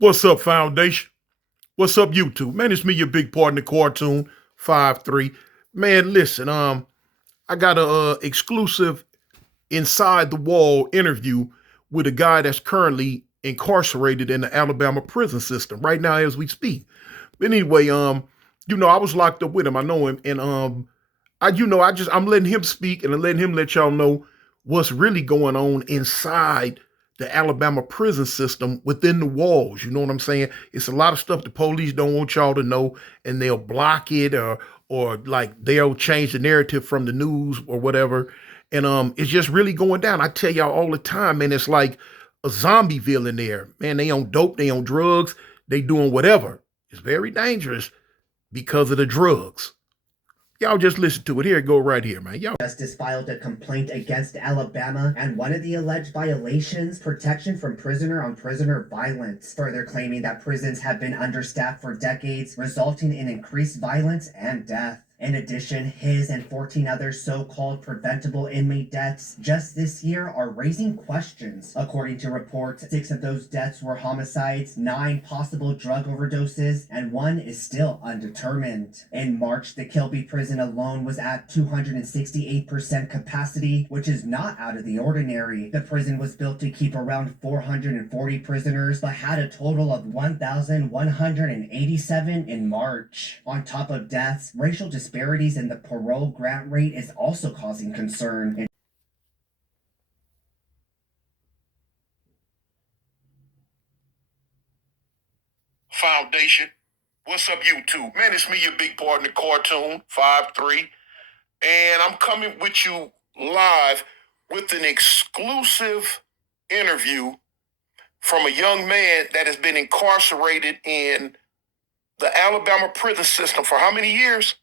What's up, Foundation? What's up, YouTube? Man, it's me, your big partner, Cartoon 5-3. Man, listen, I got a exclusive inside the wall interview with a guy that's currently incarcerated in the Alabama prison system right now as we speak. But anyway, I was locked up with him. I know him, and I'm letting him speak and I'm letting him let y'all know what's really going on inside the Alabama prison system within the walls. You know what I'm saying? It's a lot of stuff the police don't want y'all to know, and they'll block it or like they'll change the narrative from the news or whatever. And it's just really going down. I tell y'all all the time, man, it's like a Zombieville in there. Man, they on dope, they on drugs, they doing whatever. It's very dangerous because of the drugs. Y'all just listen to it. Here it go right here, man. Y'all. Justice filed a complaint against Alabama, and one of the alleged violations, protection from prisoner on prisoner violence, further claiming that prisons have been understaffed for decades, resulting in increased violence and death. In addition, his and 14 other so-called preventable inmate deaths just this year are raising questions. According to reports, 6 of those deaths were homicides, 9 possible drug overdoses, and 1 is still undetermined. In March, the Kilby prison alone was at 268% capacity, which is not out of the ordinary. The prison was built to keep around 440 prisoners, but had a total of 1,187 in March. On top of deaths, racial disparities in the parole grant rate is also causing concern. Foundation. What's up, YouTube? Man, it's me, your big partner, Cartoon 5-3. And I'm coming with you live with an exclusive interview from a young man that has been incarcerated in the Alabama prison system for how many years?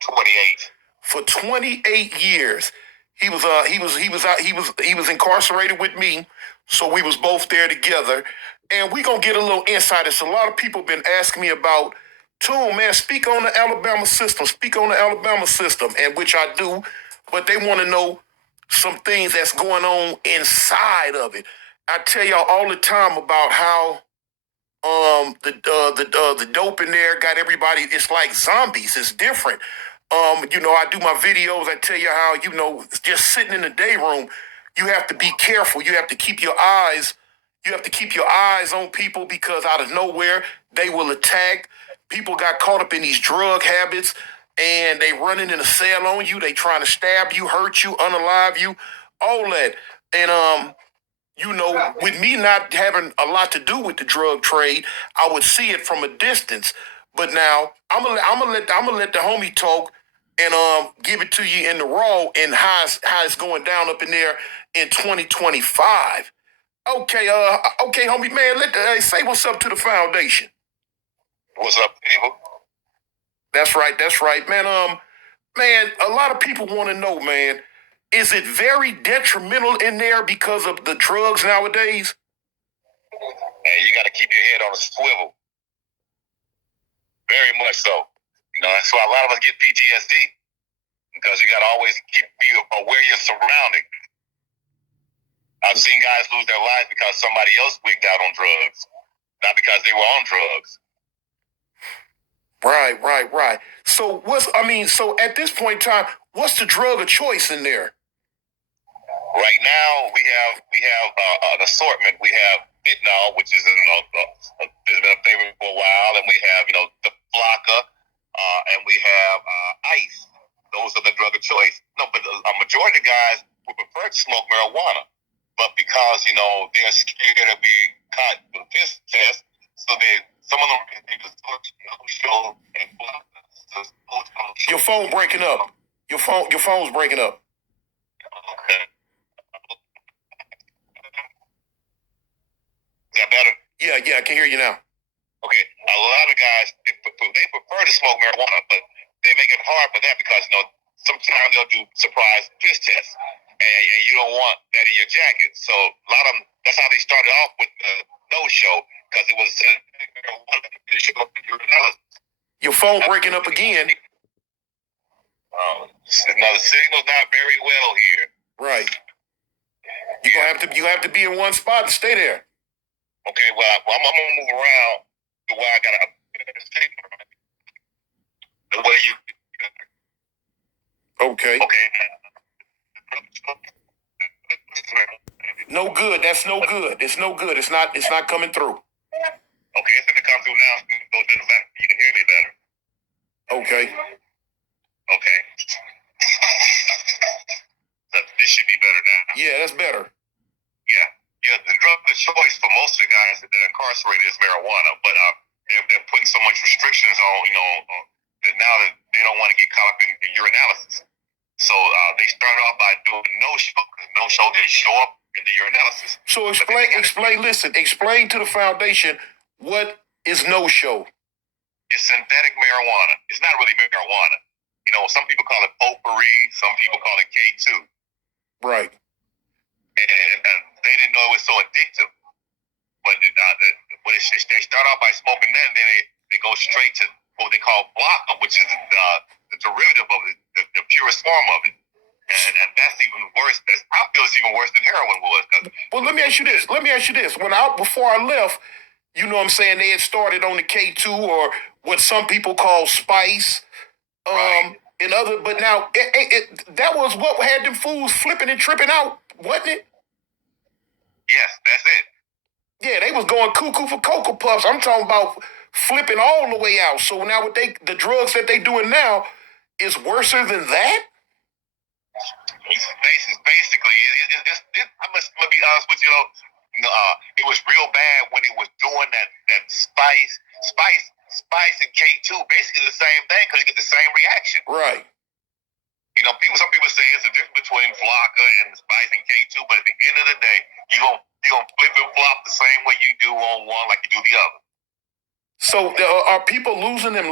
28. For 28 years. He was incarcerated with me, so we was both there together. And we gonna get a little insight. It's a lot of people been asking me about, Toon, man, speak on the Alabama system, speak on the Alabama system, and which I do, but they want to know some things that's going on inside of it. I tell y'all all the time about how the dope in there got everybody. It's like zombies. It's different. I do my videos. I tell you how just sitting in the day room, you have to be careful. You have to keep your eyes. You have to keep your eyes on people because out of nowhere they will attack. People got caught up in these drug habits and they running in a cell on you. They trying to stab you, hurt you, unalive you, all that. And with me not having a lot to do with the drug trade, I would see it from a distance. But now I'm gonna let the homie talk and give it to you in the raw and how it's going down up in there in 2025. Okay, homie, man, say what's up to the foundation. What's up, people? That's right, man. Man, a lot of people want to know, man. Is it very detrimental in there because of the drugs nowadays? And you got to keep your head on a swivel. Very much so. That's why a lot of us get PTSD because you got to always be aware of your surroundings. I've seen guys lose their lives because somebody else wigged out on drugs, not because they were on drugs. Right. So at this point in time, what's the drug of choice in there? Right now, we have an assortment. We have fentanyl, which is has been a favorite for a while, and we have the flocka, and we have ice. Those are the drug of choice. No, but a majority of guys would prefer to smoke marijuana, but because they're scared of being caught with this test, so some of them show and your phone breaking up. Your phone's breaking up. Okay. Is that better? Yeah, I can hear you now. Okay, a lot of guys they prefer to smoke marijuana, but they make it hard for that because sometimes they'll do surprise piss tests, and you don't want that in your jacket. So a lot of them, that's how they started off with the no show because it was your phone breaking up again. Now the signal's not very well here. Right. You have to be in one spot and stay there. Okay, well, I'm gonna move around the way I gotta the way you. Okay. Okay. No good. That's no good. It's no good. It's not coming through. Okay, it's gonna come through now. Go to the back. You can hear me better. Okay. Okay. This should be better now. Yeah, that's better. Yeah. Yeah, the drug of choice for most of the guys that are incarcerated is marijuana, but they're putting so much restrictions on, that now that they don't want to get caught up in urinalysis. So they started off by doing no-show, because no-show didn't show up in the urinalysis. So explain to the foundation, what is no-show? It's synthetic marijuana. It's not really marijuana. Some people call it potpourri, some people call it K2. Right. And they didn't know it was so addictive. But they start off by smoking that, and then they go straight to what they call blocker, which is the derivative of it, the purest form of it. And that's even worse. I feel it's even worse than heroin was. Well, let me ask you this. Before I left, you know what I'm saying, they had started on the K2, or what some people call spice. Right. But now, that was what had them fools flipping and tripping out, wasn't it? Yes, that's it. Yeah, they was going cuckoo for Cocoa Puffs. I'm talking about flipping all the way out. So now the drugs that they doing now is worse than that? Basically, I must be honest with you, it was real bad when it was doing that spice and K2, basically the same thing, because you get the same reaction. Right. Some people say it's a difference between Flocka and spice and K2, but at the end of the day, you gonna flip and flop the same way you do on one like you do the other. So are people losing their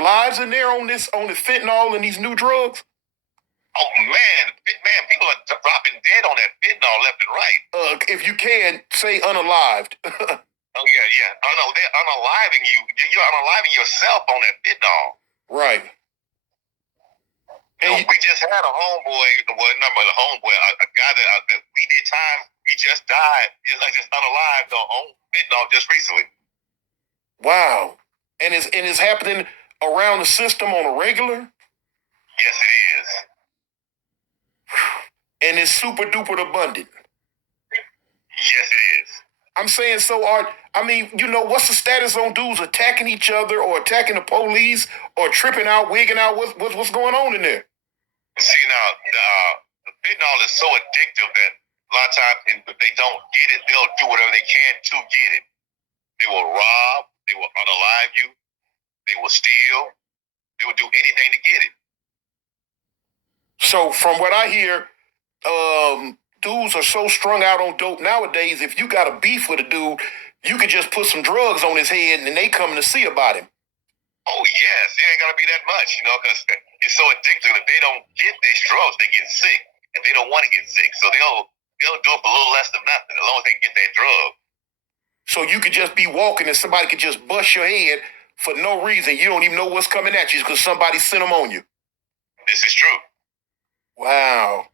lives in there on the fentanyl and these new drugs? Oh man, people are dropping dead on that fentanyl left and right. If you can, say unalived. Oh yeah. They're unaliving you. You're unaliving yourself on that fentanyl. Right. We just had a homeboy, a guy that we did time. He just died, just unalived on fentanyl just recently. Wow. And it's happening around the system on a regular? Yes, it is. And it's super duper abundant. Yes, it is. I'm saying, what's the status on dudes attacking each other or attacking the police or tripping out, wigging out? What's going on in there? See, now, the fentanyl is so addictive that a lot of times if they don't get it, they'll do whatever they can to get it. They will rob, they will unalive you, they will steal, they will do anything to get it. So from what I hear, dudes are so strung out on dope nowadays, if you got a beef with a dude, you could just put some drugs on his head and they coming to see about him. Oh, yes. It ain't got to be that much, because it's so addictive. If they don't get these drugs, they get sick. And they don't want to get sick. So they'll do it for a little less than nothing, as long as they can get that drug. So you could just be walking and somebody could just bust your head for no reason. You don't even know what's coming at you because somebody sent them on you. This is true. Wow.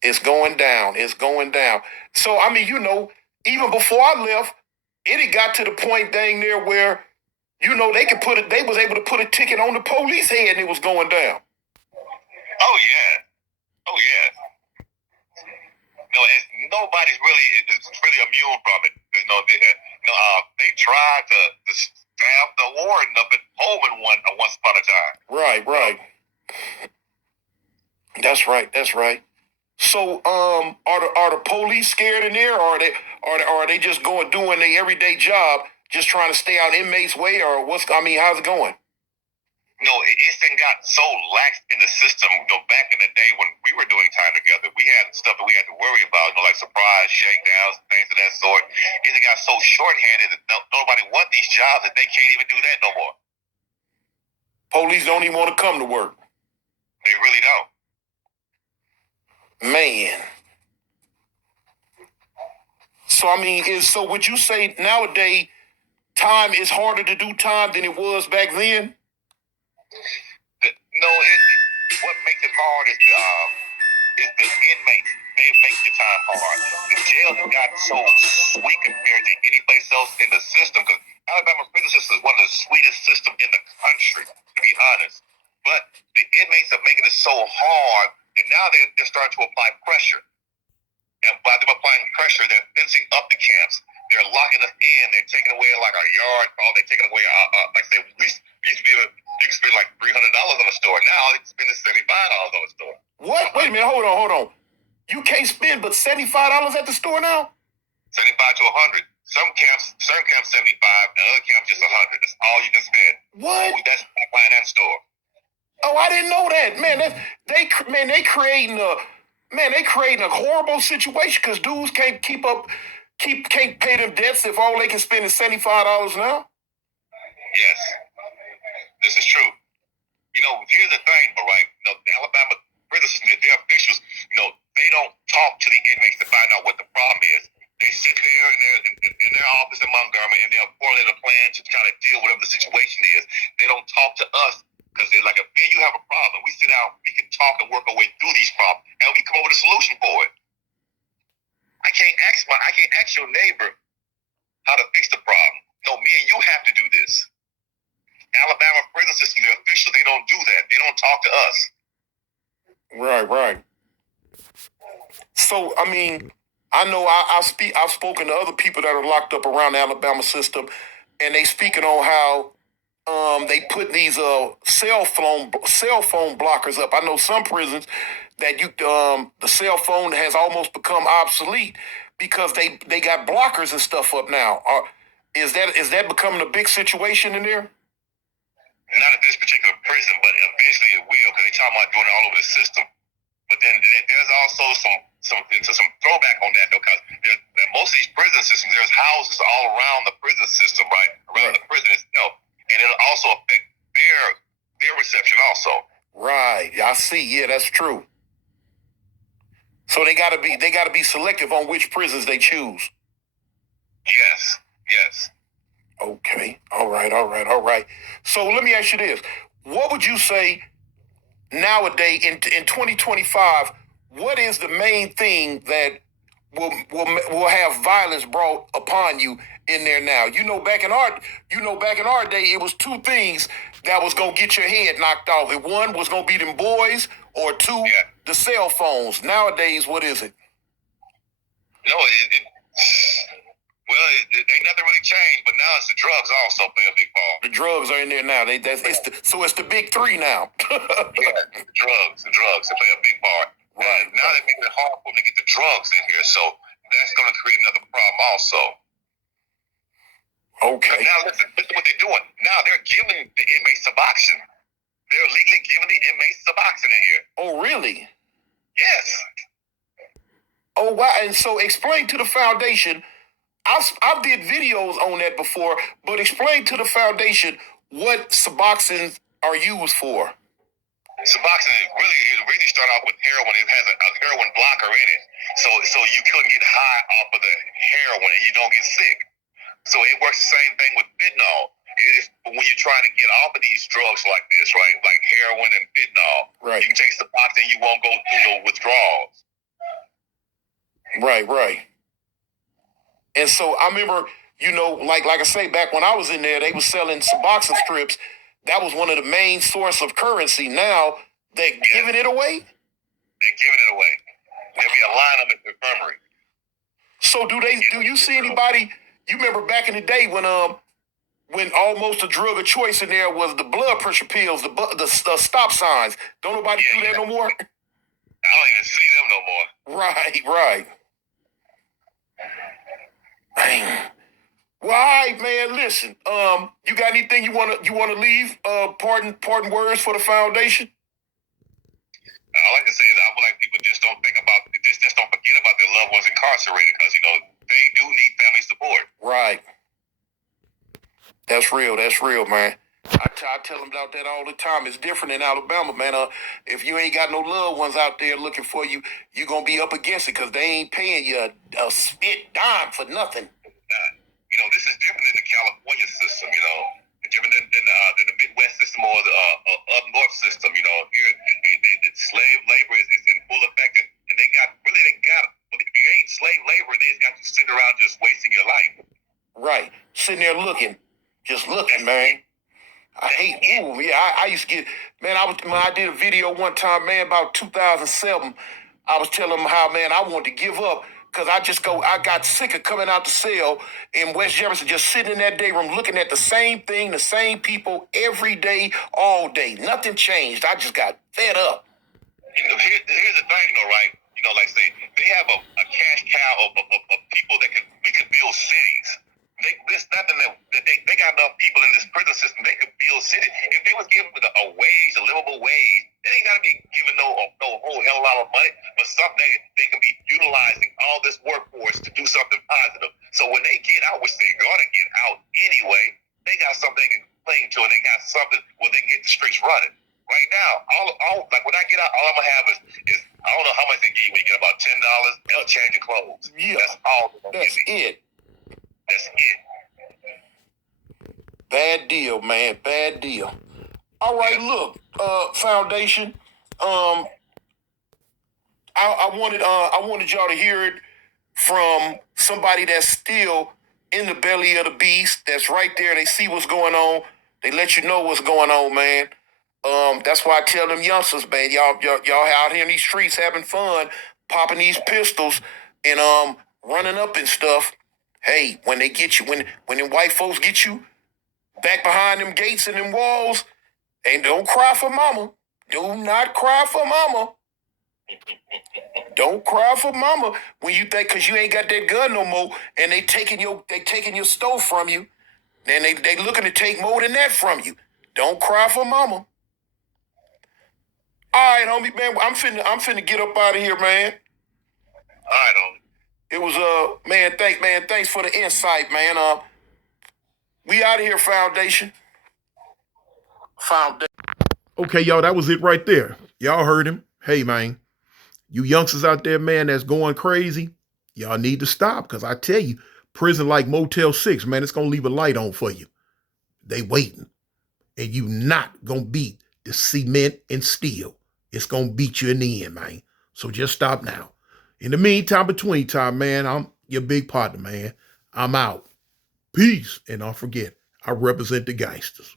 It's going down. So, even before I left, it had got to the point dang near where, they was able to put a ticket on the police head and it was going down. Oh, yeah. Nobody's really immune from it. They tried to stab the warden up at Holman once upon a time. Right. That's right. So, are the police scared in there, or are they just doing their everyday job, just trying to stay out inmates' way, or how's it going? It's got so lax in the system. Back in the day when we were doing time together, we had stuff that we had to worry about, like surprise shakedowns, things of that sort. It got so shorthanded that nobody want these jobs that they can't even do that no more. Police don't even want to come to work. They really don't. Man. So would you say nowadays time is harder to do time than it was back then? What makes it hard is the inmate. they make your time hard. The jail has gotten so sweet compared to any place else in the system, because Alabama prison system is one of the sweetest systems in the country, to be honest. But the inmates are making it so hard, and now they're starting to apply pressure. And by them applying pressure, they're fencing up the camps. They're locking us in. They're taking away like our yard. They're taking away, like I said, we used to be able, you can spend like $300 on a store. Now it's spending $75 on a store. What? Wait a minute. Hold on. You can't spend but $75 at the store now? 75 to 100. Some camps 75, and other camps just 100. That's all you can spend. What? That's buying that store. Oh, I didn't know that, man. They creating a horrible situation because dudes can't can't pay them debts if all they can spend is $75 now. Yes, this is true. Here's the thing, all right? The Alabama prison system, their officials, they don't talk to the inmates to find out what the problem is. They sit there in their office in Montgomery, and they'll formulate a plan to kind of deal with whatever the situation is. They don't talk to us because they're like, if you have a problem, we sit down, we can talk and work our way through these problems, and we come up with a solution for it. I can't ask your neighbor how to fix the problem. No, me and you have to do this. Alabama prison system, the officials, they don't do that. They don't talk to us. Right. So, I mean, I know I've spoken to other people that are locked up around the Alabama system, and they speaking on how they put these cell phone blockers up. I know some prisons that the cell phone has almost become obsolete because they got blockers and stuff up now. Is that becoming a big situation in there? Not at this particular prison, but eventually it will, because they're talking about doing it all over the system. But then there's also some throwback on that, though, because most of these prison systems, there's houses all around the prison system, right? Around the prison itself. And it'll also affect their reception also. Right. I see. Yeah, that's true. So they gotta be selective on which prisons they choose. Yes. Okay. All right. So let me ask you this. What would you say nowadays in 2025, what is the main thing that will have violence brought upon you in there now? Back in our day, it was two things that was gonna get your head knocked off. One was gonna be them boys, or two, the cell phones. Nowadays, what is it? No, ain't nothing really changed, but now it's the drugs also play a big part. The drugs are in there now. It's the big three now. The drugs, they play a big part. Right. And now they're making it hard for them to get the drugs in here, so that's going to create another problem also. Okay. But now listen what they're doing. Now they're giving the inmates suboxin. They're legally giving the inmates suboxin in here. Oh, really? Yes. Oh, wow. And so explain to the foundation. I did videos on that before, but explain to the foundation what suboxins are used for. Suboxin really start off with heroin. It has a heroin blocker in it, so you couldn't get high off of the heroin and you don't get sick. So it works the same thing with fentanyl. When you're trying to get off of these drugs like this, right, like heroin and fentanyl, right, you can take Suboxin, you won't go through the withdrawals. Right. And so I remember, like I say, back when I was in there, they were selling Suboxin strips. That was one of the main source of currency. Now they're giving it away. They're giving it away. There'll be a line of it at the infirmary. So do you see anybody? You remember back in the day when almost a drug of choice in there was the blood pressure pills, the stop signs. Don't nobody do that no more. I don't even see them no more. Right. Dang. Well, all right, man. Listen, you got anything you wanna leave? Parting words for the foundation. All I can say is I would like people just don't forget about their loved ones incarcerated, because they do need family support. Right. That's real, man. I tell them about that all the time. It's different in Alabama, man. If you ain't got no loved ones out there looking for you, you're going to be up against it because they ain't paying you a spit dime for nothing. This is different in the California system, different than the Midwest system or the up north system. Here, the slave labor is in full effect in they got really they got well, if you ain't slave labor, they just got you sitting around just wasting your life. Right. Sitting there looking, just looking, man. I hate ooh, yeah, I used to get man, when I did a video one time, man, about 2007, I was telling them how, man, I wanted to give up because I got sick of coming out the cell in West Jefferson, just sitting in that day room looking at the same thing, the same people every day, all day. Nothing changed. I just got fed up. Here's the thing, though, right? Like say they have a cash cow of people that we could build cities. There's nothing that they got enough people in this prison system. They could build cities if they was given a wage, a livable wage. They ain't gotta be given no whole hell of a lot of money, but something they can be utilizing all this workforce to do something positive. So when they get out, which they're gonna get out anyway, they got something they can cling to, and they got something where they can get the streets running. Right now, all like when I get out, all I'm gonna have is I don't know how much they give you when you get about $10 and a change of clothes. Yeah, that's all. That's it. That's it. Bad deal, man. Bad deal. All right, look, Foundation. I wanted y'all to hear it from somebody that's still in the belly of the beast. That's right there. They see what's going on. They let you know what's going on, man. That's why I tell them youngsters, man, y'all out here in these streets having fun, popping these pistols and running up and stuff. Hey, when they get you, when them white folks get you back behind them gates and them walls, and don't cry for mama. Do not cry for mama. Don't cry for mama when you think because you ain't got that gun no more, and they taking your stove from you, and they looking to take more than that from you. Don't cry for mama. All right, homie, man. I'm finna get up out of here, man. All right, homie. It was man. Thanks for the insight, man. We out of here, Foundation. Okay, y'all, that was it right there. Y'all heard him. Hey, man, you youngsters out there, man, that's going crazy, y'all need to stop, because I tell you, prison like Motel 6, man, it's going to leave a light on for you. They waiting. And you not going to beat the cement and steel. It's going to beat you in the end, man. So just stop now. In the meantime, between time, man, I'm your big partner, man. I'm out. Peace. And don't forget, I represent the gangsters.